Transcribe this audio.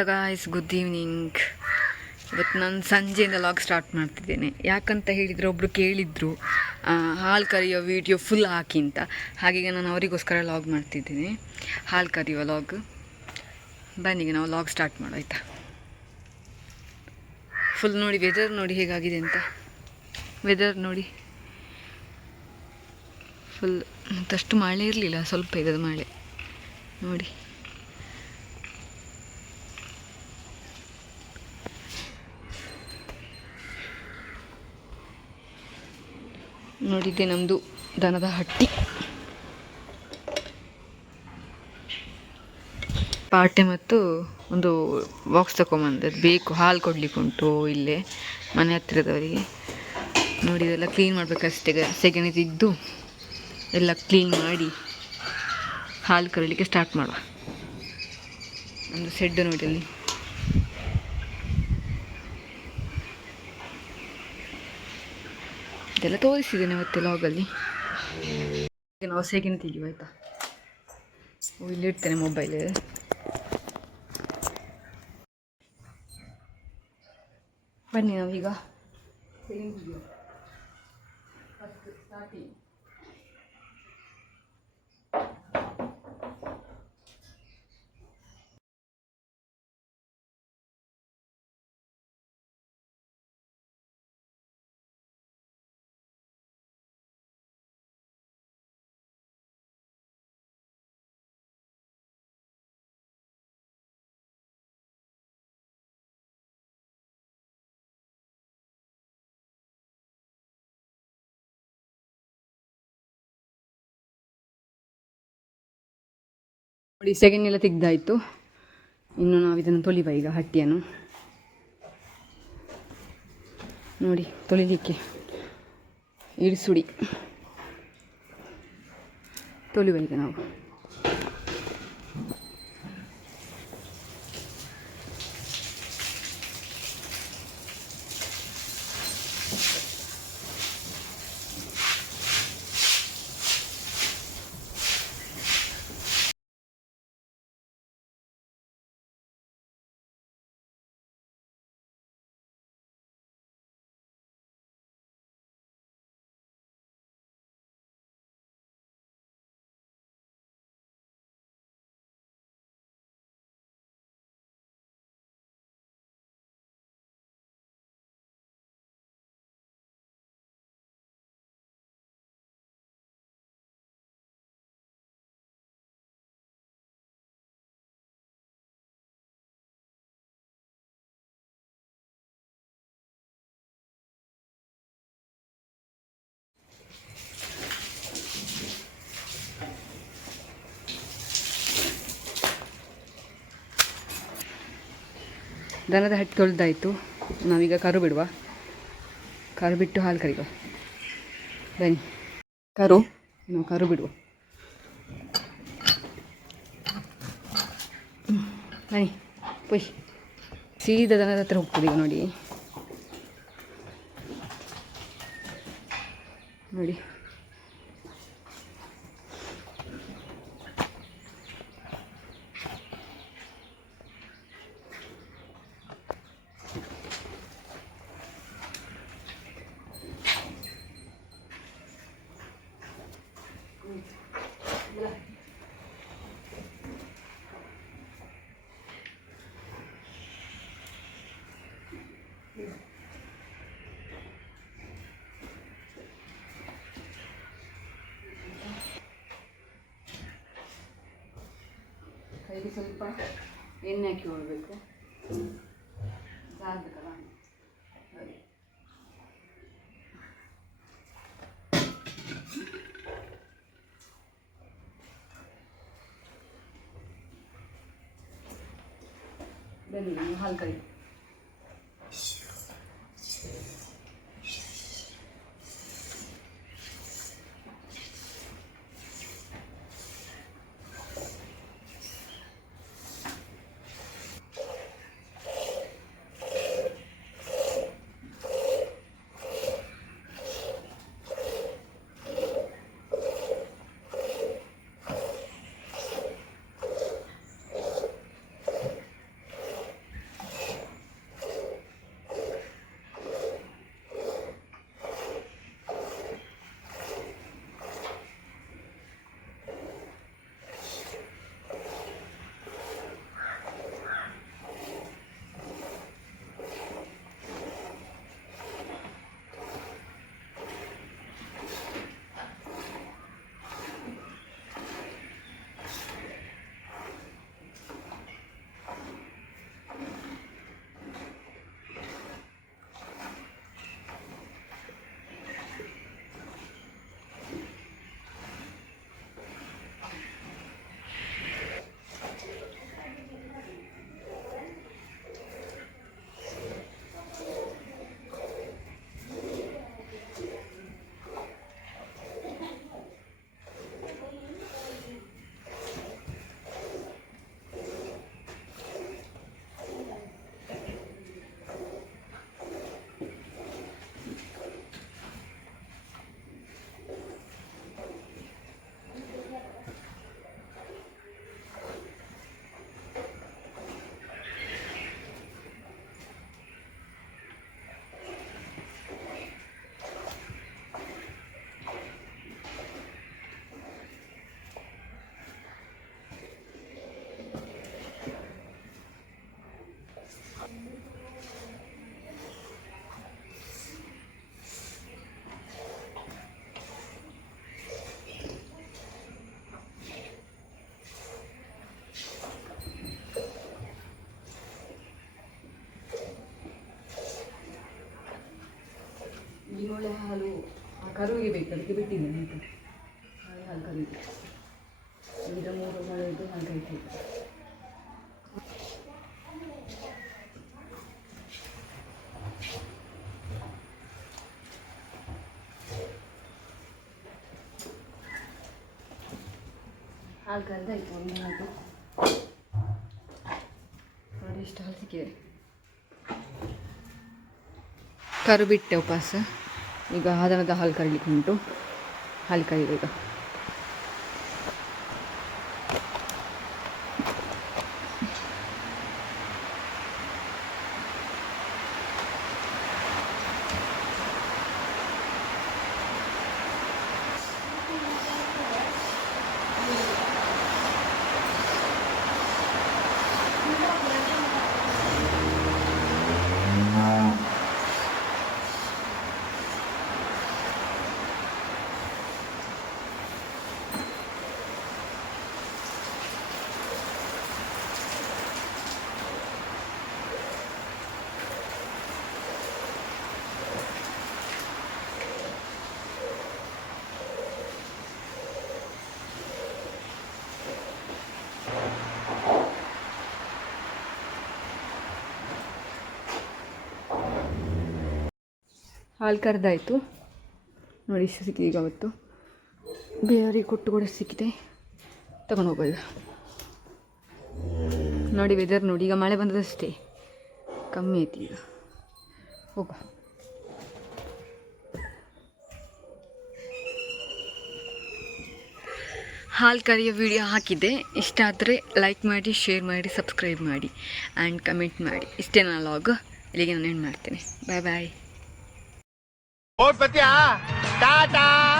Hello guys good evening ಇವತ್ತು ನಾನು ಸಂಜೆಯಿಂದ ಲಾಗ್ ಸ್ಟಾರ್ಟ್ ಮಾಡ್ತಿದ್ದೇನೆ. ಯಾಕಂತ ಹೇಳಿದರೆ ಒಬ್ಬರು ಕೇಳಿದರು ಹಾಲು ಕರೆಯೋ ವೀಡಿಯೋ ಫುಲ್ ಹಾಕಿ ಅಂತ. ಹಾಗೆ ನಾನು ಅವರಿಗೋಸ್ಕರ ಲಾಗ್ ಮಾಡ್ತಿದ್ದೇನೆ. ಹಾಲು ಕರೆಯೋ ಲಾಗ್ ಬನ್ನಿಗೆ ನಾವು ಲಾಗ್ ಸ್ಟಾರ್ಟ್ ಮಾಡೋಯ್ತಾ ಫುಲ್ ನೋಡಿ ವೆದರ್ ನೋಡಿ ಹೇಗಾಗಿದೆ ಅಂತ. ವೆದರ್ ನೋಡಿ. ಫುಲ್ ಮತ್ತಷ್ಟು ಮಳೆ ಇರಲಿಲ್ಲ, ಸ್ವಲ್ಪ ಇದೆ ಮಳೆ. ನೋಡಿ. ನೋಡಿದ್ದೆ ನಮ್ಮದು ದನದ ಹಟ್ಟಿ. ಪಾಟೆ ಮತ್ತು ಒಂದು ಬಾಕ್ಸ್ ತಗೊಂಬಂದೆ ಅದು ಬೇಕು, ಹಾಲು ಕೊಡ್ಲಿಕ್ಕೆ ಉಂಟು ಇಲ್ಲೇ, ಮನೆ ಹತ್ತಿರದವರಿಗೆ. ನೋಡಿ ಇದೆಲ್ಲ ಕ್ಲೀನ್ ಮಾಡಬೇಕಷ್ಟೇ ಸೆಗಣಿ ತೆಗೆದು ಎಲ್ಲ ಕ್ಲೀನ್ ಮಾಡಿ ಹಾಲು ಕರೀಲಿಕ್ಕೆ ಸ್ಟಾರ್ಟ್ ಮಾಡುವ. ಒಂದು ಸೆಡ್ಡು ನೋಡಿ ಅಲ್ಲಿ ಇದೆಲ್ಲ ತೋರಿಸಿದ್ದೇನೆ ಮತ್ತೆ ಲಾಗಲ್ಲಿ ನಾವು ಸೆಕೆಂಡ್ ತೆಗಿವ ಆಯಿತಾ? ಇಲ್ಲಿ ಮೊಬೈಲ್ ಬನ್ನಿ ನಾವೀಗ. ಸ್ಟಾರ್ಟಿಂಗ್ ನೋಡಿ ಸೆಕೆಂಡ್ ಎಲ್ಲ ತೆಗ್ದಾಯಿತು. ಇನ್ನು ನಾವು ಇದನ್ನು ತೊಳಿವ ಈಗ ಹಟ್ಟಿಯನ್ನು. ನೋಡಿ, ತೊಳಿಲಿಕ್ಕೆ ಇಡಿಸುಡಿ ತೊಳಿವ ಈಗ ನಾವು. ದನದ ಹಟ್ಟಿ ತೊಳೆದಾಯಿತು. ನಾವೀಗ ಕರು ಬಿಡುವ. ಕರು ಬಿಟ್ಟು ಹಾಲು ಕರಿವ ಬನ್ನಿ. ಕರು, ನಾವು ಕರು ಬಿಡುವ. ಬನ್ನಿ, ಪುಯ್. ಸೀದಾ ದನದ ಹತ್ರ ಹೋಗ್ತದೆ ಈಗ ನೋಡಿ. ನೋಡಿ. ಕೈಗೆ ಸ್ವಲ್ಪ ಎಣ್ಣೆ ಹಾಕಿ ಹೊಡಬೇಕು ಸಾಕಲ್ಲ ಬನ್ನಿ ನೀವು ಹಾಲು ಕರಿ ಒಳ್ಳೆ ಹಾಲು ಕರುವಿಗೆ ಬೇಕು, ಅದಕ್ಕೆ ಬಿಟ್ಟಿದ್ದೇನೆ ನೀಟು. ಹಾಲು ಕರುವಿಗೆ. ಈಗ ಮೂರು ಮಳೆದು ಕಾಯ್ತಿದೆ ಹಾಲು ಕರೆದಾಯ್ತು ಒಂದು ಹಾಲು. ನೋಡಿ ಇಷ್ಟು ಹಾಲು ಸಿಕ್ಕಿದೆ. ಕರು ಬಿಟ್ಟೆ ಉಪವಾಸ. ಈಗ ಆದನದ ಹಾಲು ಕರೀಲಿಕ್ಕೆ ಉಂಟು. ಹಾಲು ಕರೀಬೇಕು ಹಾಲು ಕರೆದಾಯಿತು. ನೋಡಿ ಇಷ್ಟು ಸಿಕ್ಕಿದೆ ಈಗ ಅವತ್ತು ಬೇರೆಯವ್ರಿಗೆ ಕೊಟ್ಟು ಕೂಡ ಸಿಕ್ಕಿದೆ? ತಗೊಂಡು ಹೋಗೋದು. ನೋಡಿ ವೆದರ್ ನೋಡಿ, ಈಗ ಮಳೆ ಬಂದದಷ್ಟೇ ಕಮ್ಮಿ ಐತಿ ಈಗ. ಹೋಗ ಹಾಲು ಕರಿಯೋ ವಿಡಿಯೋ ಹಾಕಿದ್ದೆ. ಇಷ್ಟ ಆದರೆ ಲೈಕ್ ಮಾಡಿ ಶೇರ್ ಮಾಡಿ ಸಬ್ಸ್ಕ್ರೈಬ್ ಮಾಡಿ ಆ್ಯಂಡ್ ಕಮೆಂಟ್ ಮಾಡಿ. ಇಷ್ಟೇ ನಾನು ಲಾಗ್ ಇಲ್ಲಿಗೆ ನಾನು ಏನು ಮಾಡ್ತೇನೆ. ಬಾಯ್ ಬಾಯ್ ಹೋಗ್ಬತ್ತೀಯಾ ಟಾಟಾ!